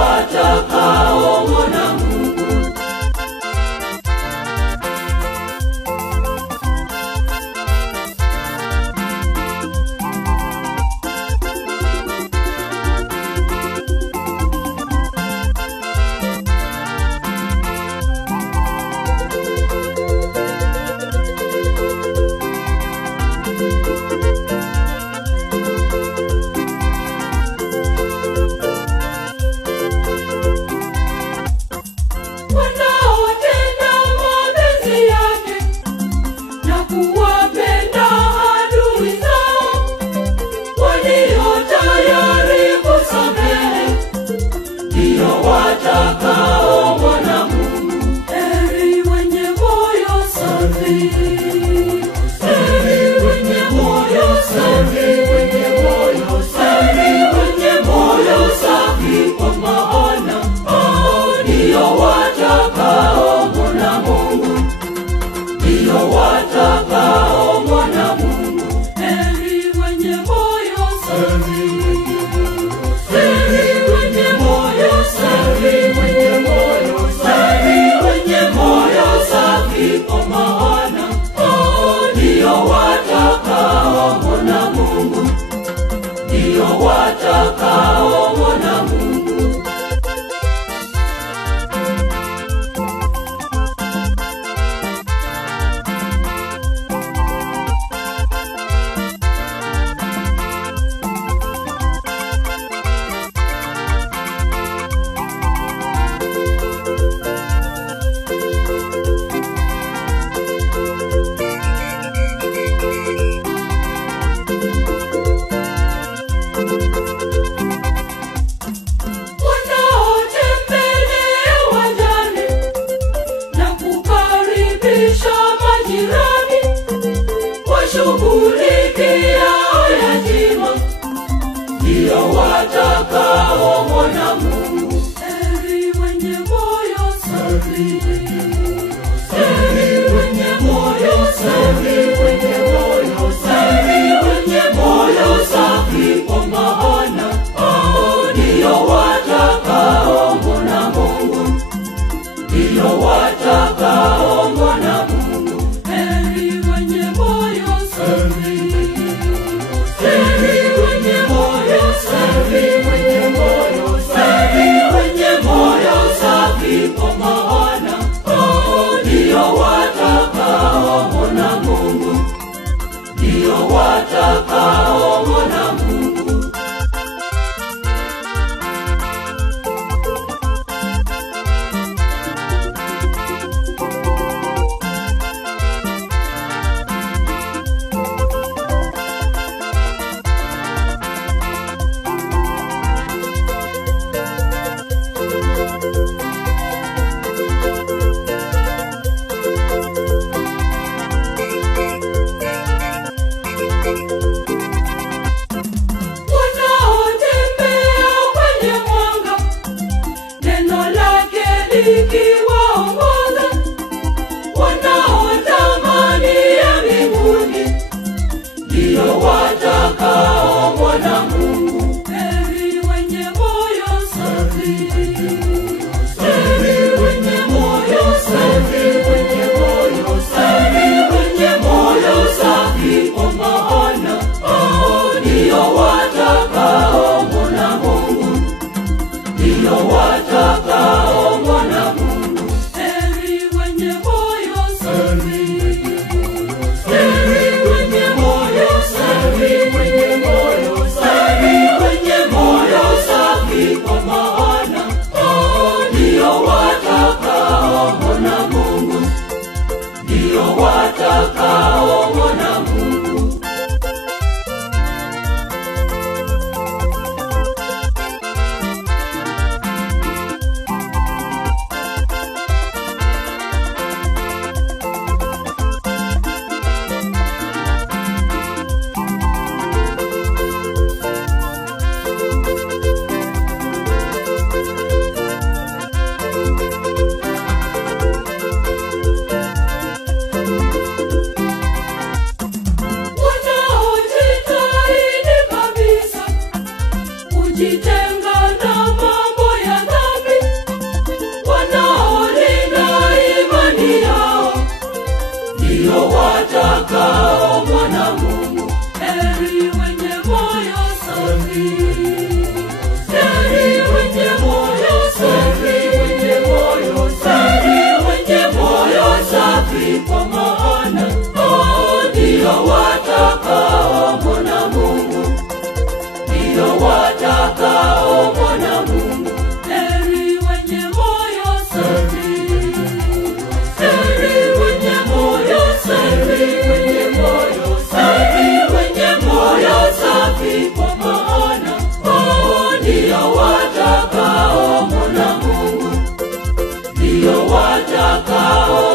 watakaomwona Mungu. Watakaomwona Mungu. Heri wenye moyo safi, heri wenye moyo safi, wenye moyo safi, wenye moyo safi, kwa maana hao ndio watakaomwona Mungu, ndio watakaomwona Mungu. Heri wenye moyo safi, heri wenye moyo safi, wenye moyo safi, wenye moyo safi, kwa maana hao ndio watakaomwona Mungu, ndio watakaomwona Mungu. Shughulikia yatima, ndio watakaomwona Mungu. Heri wenye moyo safi, heri wenye moyo safi, wenye moyo safi, wenye moyo safi, kwa maana hao ndio watakaomwona Mungu, ndio watakaomwona Mungu. Heri wenye moyo safi, heri wenye moyo safi, wenye moyo safi, wenye moyo safi, kwa maana hao ndio watakaomwona Mungu, ndio watakaomwona Mungu. Likiwaongoza wanaotamani ya mbinguni, ndio watakaomwona Mungu. Heri wenye moyo safi, heri wenye moyo safi, wenye moyo safi, wenye moyo safi, kwa maana hao ndio watakaomwona Mungu, ndio watakaomwona Mungu. Heri wenye moyo safi, heri wenye moyo safi, wenye moyo safi, wenye moyo safi, kwa maana hao ndio watakaomwona Mungu, ndio watakaomwona Mungu. watakaomwona Mungu. Heri wenye moyo safi, heri wenye moyo safi, wenye moyo safi, wenye moyo safi, kwa maana hao ndio watakaomwona Mungu, ndio watakaomwona Mungu. Heri wenye moyo safi, heri wenye moyo safi, wenye moyo safi, wenye moyo safi, kwa maana hao ndio watakaomwona Mungu, ndio watakao